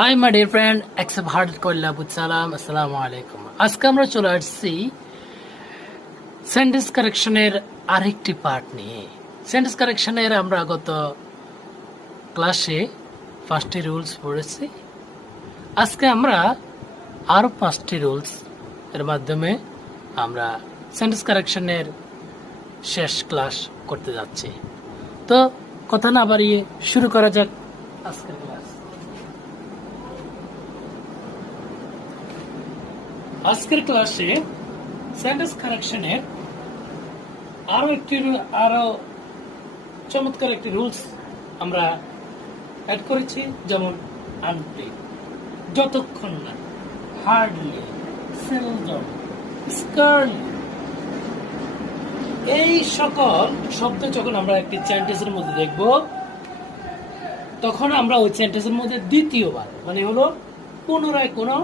Hi my dear friend, accept heart কল্লা সালাম, আসসালামু আলাইকুম। আজকে আমরা চলে আসছি সেন্টেন্স কারেকশনের আরেকটি পার্ট নিয়ে। সেন্টেন্স কারেকশনের আমরা গত ক্লাসে 5টি রুলস পড়েছি। আজকে আমরা আরো 5টি রুলস এর মাধ্যমে আমরা সেন্টেন্স কারেকশনের শেষ ক্লাস করতে যাচ্ছি। তো কথা না বাড়িয়ে শুরু করা যাক আজকের ক্লাস। আজকের ক্লাসে সেন্টেন্স কারেকশনের আরো চমৎকার একটি রুলস আমরা অ্যাড করেছি, যেমন আনপ্লে, যতক্ষণ না, হার্ডলি, সেলডম, স্কারলি, এই সকল শব্দ যখন আমরা একটি সেন্টেন্সের মধ্যে দেখব, তখন আমরা ওই সেন্টেন্সের মধ্যে দ্বিতীয়বার মানে হলো পুনরায় কোনো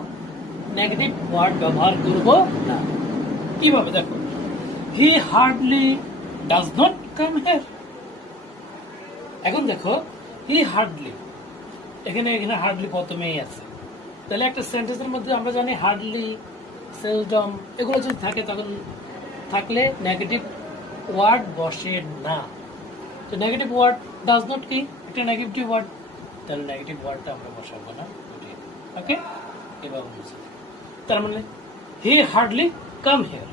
নেগেটিভ ওয়ার্ড ব্যবহার করব না। কিভাবে দেখো, he hardly does not come here. এখন দেখো, হি হার্ডলি, এখানে হার্ডলি প্রথমেই আছে, তাহলে একটা সেন্টেন্সের মধ্যে আমরা জানি হার্ডলি, সেলডম এগুলো যদি থাকে, তখন থাকলে নেগেটিভ ওয়ার্ড বসে না। তো নেগেটিভ ওয়ার্ড ডাজ নট কি একটা নেগেটিভ ওয়ার্ড, তাহলে নেগেটিভ ওয়ার্ডটা আমরা বসাবো না। ওকে, এভাবে বুঝি। তার মানে হি হার্ডলি কাম হিয়ার,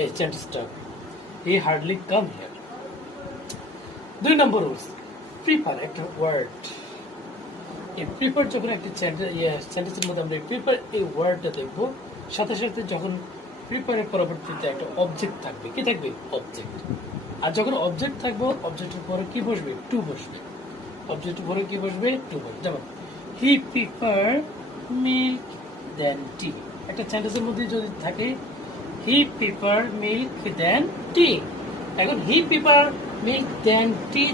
এই সেন্টেন্সটা হি হার্ডলি কাম হিয়ার। 2 নম্বর রুলস, প্রিপার একটা ওয়ার্ড। এই প্রিপার যখন একটা সেন্টেন্সের মধ্যে আমরা প্রিপার এই ওয়ার্ডটা দেখবো, সাথে সাথে যখন প্রিপারের পরবর্তীতে একটা অবজেক্ট থাকবে, কি থাকবে? অবজেক্ট। আর যখন অবজেক্ট থাকবো, অবজেক্টের পরে কি বসবে? টু বসবে। অবজেক্টের পরে কি বসবে? টু বসবে। যেমন হি প্রিপার মিল্ক দেন টি, একটা সেন্টেন্সের মধ্যে যদি থাকে হি প্রিপার মিল্ক দেন টি, এখন হি প্রিপার মিল্ক দেন টি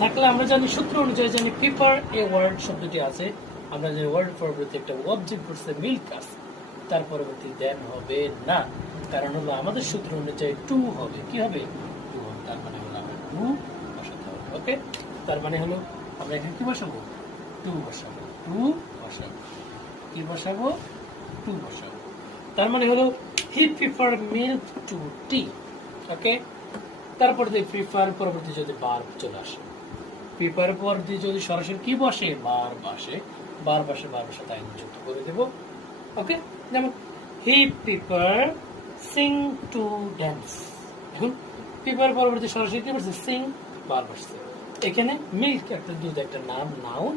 থাকলে আমরা জানি, সূত্র অনুযায়ী জানি প্রিপার এ ওয়ার্ড শব্দটি আছে, আমরা জানি ওয়ার্ড পরবর্তী একটা অবজেক্ট বসছে, মিল্ক আছে, তার পরবর্তী দেন হবে না, কারণ হলো আমাদের সূত্র অনুযায়ী টু হবে। কি হবে? টু হবে। তার মানে হলো আমরা টু বসাতে হবে। ওকে, তার মানে হলো আমরা এখানে কি বসাবো? টু বসাবো। টু বসাবো, কি বসাবো? টু বসাবো। তার মানে হলো হি প্রিফার মিল্ক টু টি। ওকে, তারপর প্রিফার পরবর্তী যদি বার চলে আসে, প্রিফার পরবর্তী যদি সরাসরি কি বসে? বার বসে, তাই যুক্ত করে দেব। ওকে, যেমন হি প্রিফার সিং টু ড্যান্স। এখন প্রিফার পরবর্তী সরাসরি কি বসছে? সিং, বার বসছে। এখানে মিল্ক একটা দুধ, একটা নাম, নাউন।